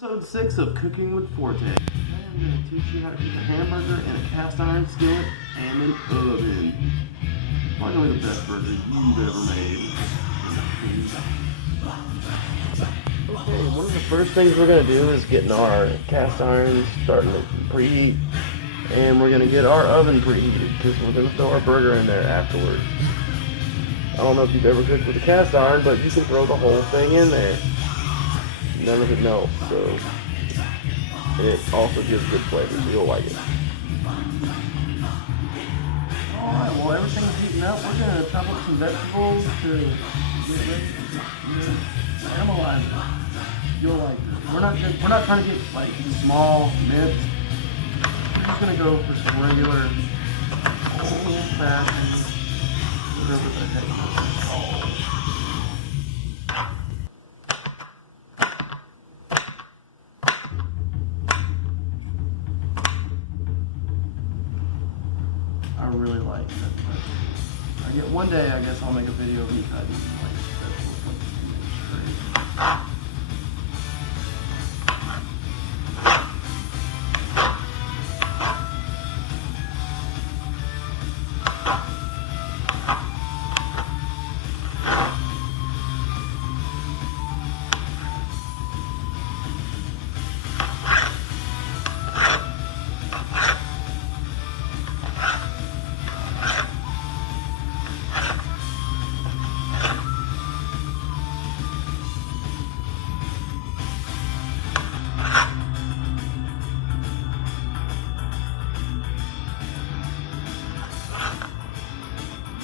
Episode 6 of Cooking with Forte. Today I'm going to teach you how to cook a hamburger in a cast iron skillet and an oven. Probably the best burger you've ever made. Okay, one of the first things we're going to do is getting our cast iron starting to preheat. And we're going to get our oven preheated because we're going to throw our burger in there afterwards. I don't know if you've ever cooked with a cast iron, but you can throw the whole thing in there. None of it melts, so it also gives good flavor, so you'll like it. Alright, well everything's heating up. We're going to chop up some vegetables to get ready to caramelize it. You'll like this. We're not trying to get like small mince. We're just going to go for some regular old-fashioned, whatever the heck this is called. I really like that. One day, I guess I'll make a video of me cutting like vegetables like 2 inches straight.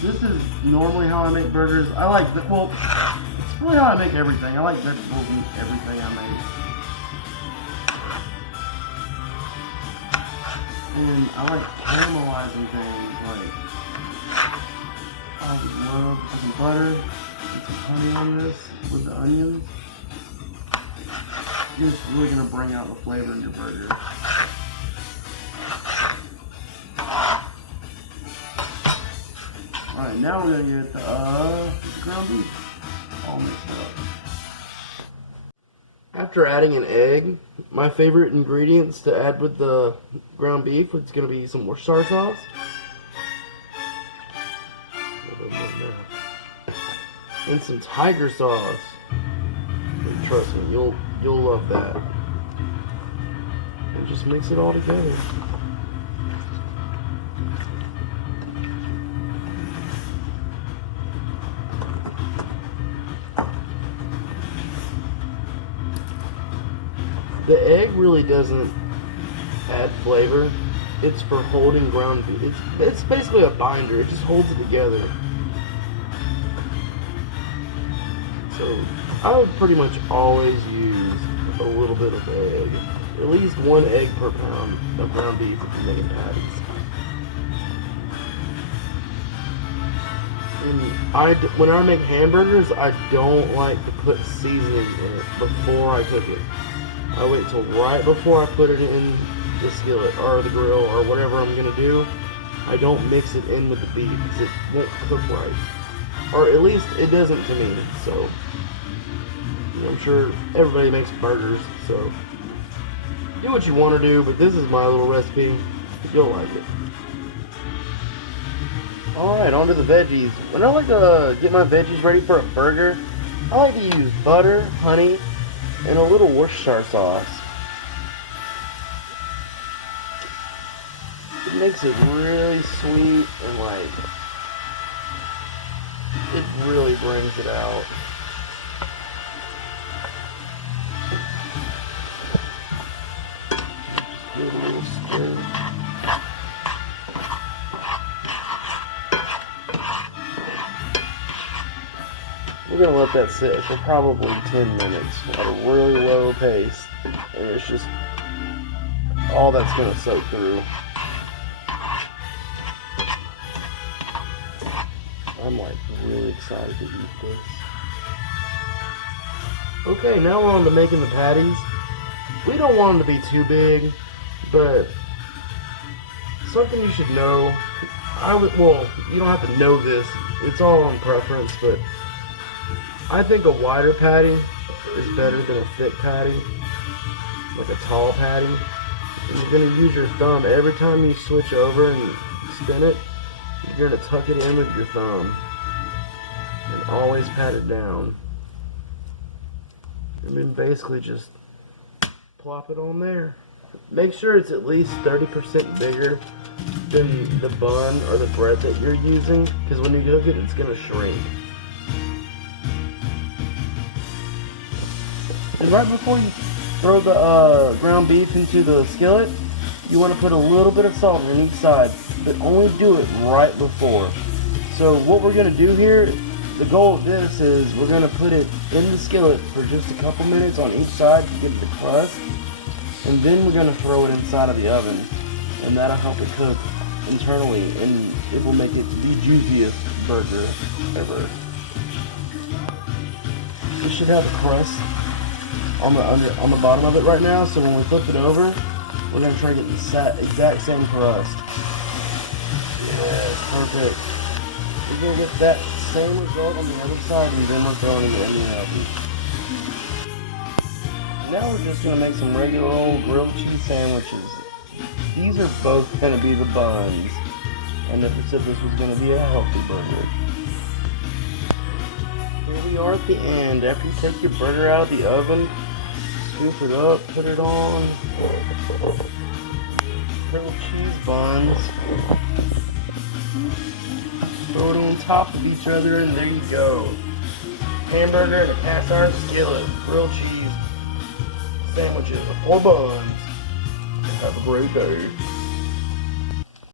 This is normally how I make burgers. I like, well, it's really how I make everything. I like vegetables in everything I make. And I like caramelizing things, like, I would love some butter and some honey on this with the onions. It's really going to bring out the flavor in your burger. Alright, now we're going to get the ground beef all mixed up. After adding an egg, my favorite ingredients to add with the ground beef is going to be some Worcestershire sauce. And some tiger sauce. And trust me, you'll love that. And just mix it all together. The egg really doesn't add flavor. It's for holding ground beef. It's basically a binder. It just holds it together. So I would pretty much always use a little bit of egg. At least 1 egg per pound of ground beef if you're making patties. And when I make hamburgers, I don't like to put seasoning in it before I cook it. I wait till right before I put it in the skillet or the grill or whatever I'm going to do. I don't mix it in with the beef because it won't cook right. Or at least it doesn't to me. So I'm sure everybody makes burgers, so do what you want to do, but this is my little recipe. You'll like it. Alright, on to the veggies. When I like to get my veggies ready for a burger, I like to use butter, honey, and a little Worcestershire sauce. It makes it really sweet and like, it really brings it out. Just give it a little stir. We're going to let that sit for probably 10 minutes at a really low pace, and it's just all that's going to soak through. I'm like really excited to eat this. Okay, now we're on to making the patties. We don't want them to be too big, but something you should know. Well, you don't have to know this. It's all on preference, but I think a wider patty is better than a thick patty. like a tall patty. And you're going to use your thumb every time you switch over and spin it. You're going to tuck it in with your thumb and always pat it down. And then basically just plop it on there. Make sure it's at least 30% bigger than the bun or the bread that you're using, because when you cook it, it's going to shrink. And right before you throw the ground beef into the skillet, you want to put a little bit of salt on each side, but only do it right before. So what we're going to do here, the goal of this is we're going to put it in the skillet for just a couple minutes on each side to get the crust, and then we're going to throw it inside of the oven, and that'll help it cook internally, and it will make it the juiciest burger ever. We should have a crust on the bottom of it right now, so when we flip it over, we're going to try to get the exact same crust. Yes, perfect. We're going to get that same result on the other side, and then we're throwing it in the oven. Now we're just going to make some regular old grilled cheese sandwiches. These are both going to be the buns. I never said this was going to be a healthy burger. Here we are at the end. After you take your burger out of the oven, scoop it up, put it on. Grilled cheese buns. Throw it on top of each other, and there you go. Hamburger and a cast iron skillet. Grilled cheese sandwiches or buns. Have a great day.